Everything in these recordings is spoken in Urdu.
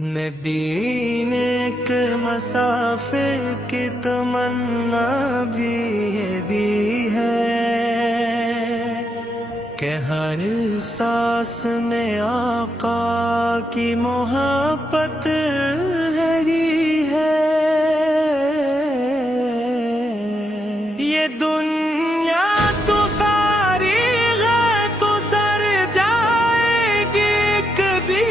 مدینے کے مسافر کی تمنا بھی یہ بھی ہے کہ ہر سانس میں آقا کی محبت بھری ہے۔ یہ دنیا تو فارغ ہے تو سر جائے گی کبھی،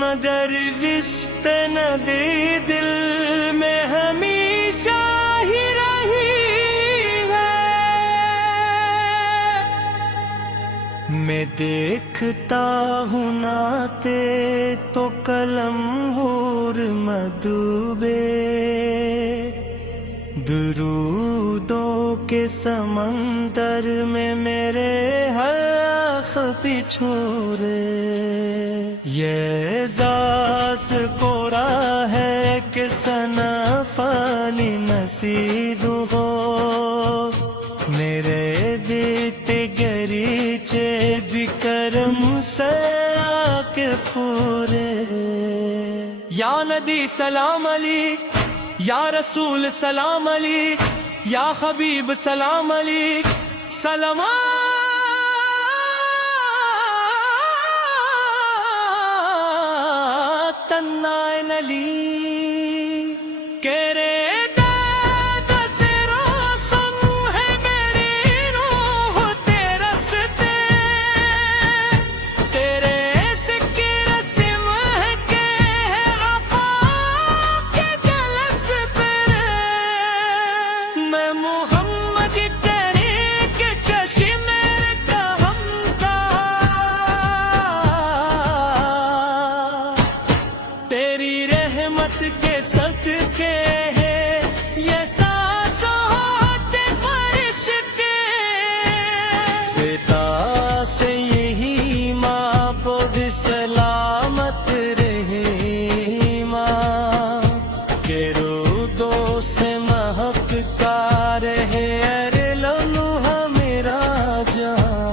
مگر رشت ندی دل میں ہمیشہ ہی رہی ہے۔ میں دیکھتا ہوں ناتے تو قلم ہور مدوبے، درودوں کے سمندر میں میرے حق پچھورے۔ یہ اعزاز کورا ہے کہ ثنا فالی نصیب ہو، میرے بیٹے گریچے بھی کرم سے آ کے پورے۔ یا نبی سلام علی، یا رسول سلام علی، یا حبیب سلام علی، سلامات تنائن علی کہ رے داد سے روشن ہے میری روح تیرے رستے، تیرے ذکر سے مہکے ہے آفاق کے جلستے۔ میں محمد تیری کے کشمیر کا تیری رحمت کے صدقے ہے یہ سانس ہوتے بارش کے۔ فدا سے یہی معبود سلامت رہے ماں، کہ رودوں سے مہکتا رہے ارے لمحہ میرا جہاں۔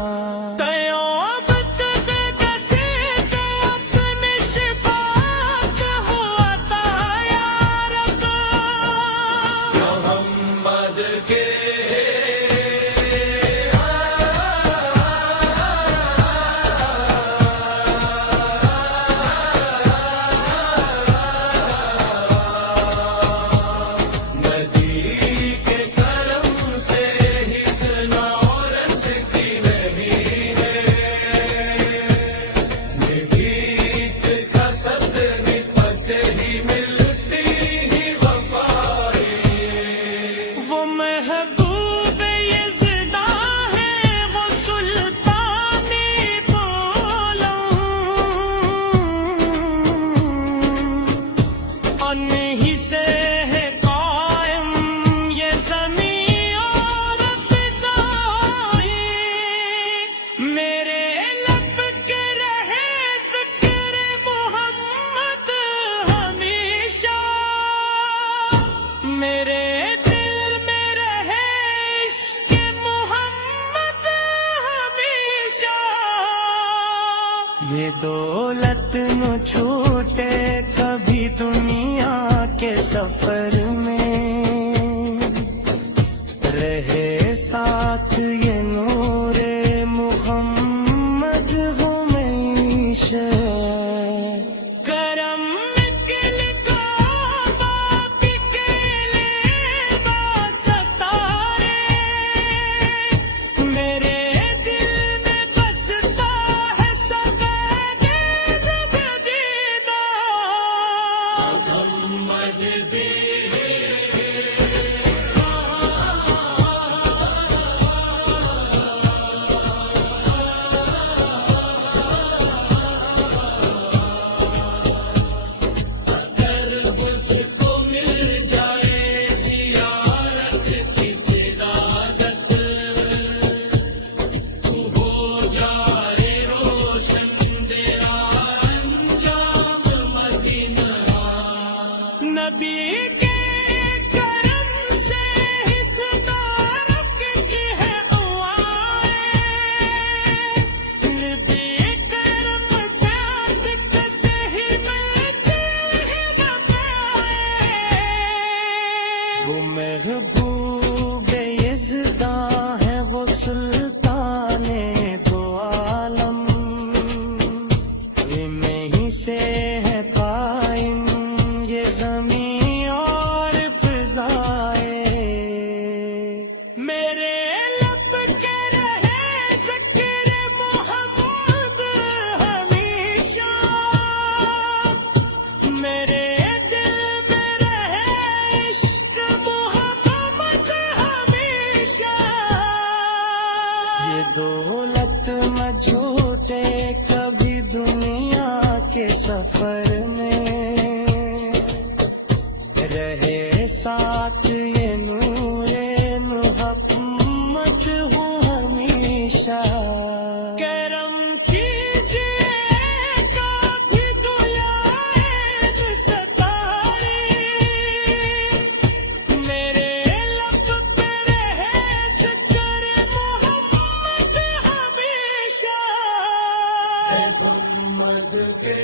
تیوب تجھے نصیب اپنی شفاعت ہوا تھا یا رب محمد کے۔ ندی کے کرم سے ہی سنا عورت کی نہیں ہے، نبیت کا صدر پس ہی ملتی ہی وفا ہے۔ وہ محبوب یزداں ہے وہ سلطانی بولوں، انہی سے ہے قائم یہ زمین اور فضائیں۔ میرے لب کے رہے ذکر محمد ہمیشہ، میرے دل میں رہے عشق محمد ہمیشہ۔ یہ دولت نہ چھوٹے کبھی دنیا کے سفر میں، رہے ساتھ یہ نور محمد ہمیشہ۔ کرم نکل کا باپ کے لیے باستارے، میرے دل میں بستا ہے سب جدیدہ۔ نہ جھوٹے کبھی دنیا کے سفر میں، رہے ساتھ یہ نور محمد ہوں ہمیشہ. کرم کیجیے کبھی گلائیں ستارے، میرے لب پہ رہے ذکر محمد ہمیشہ. محمد کے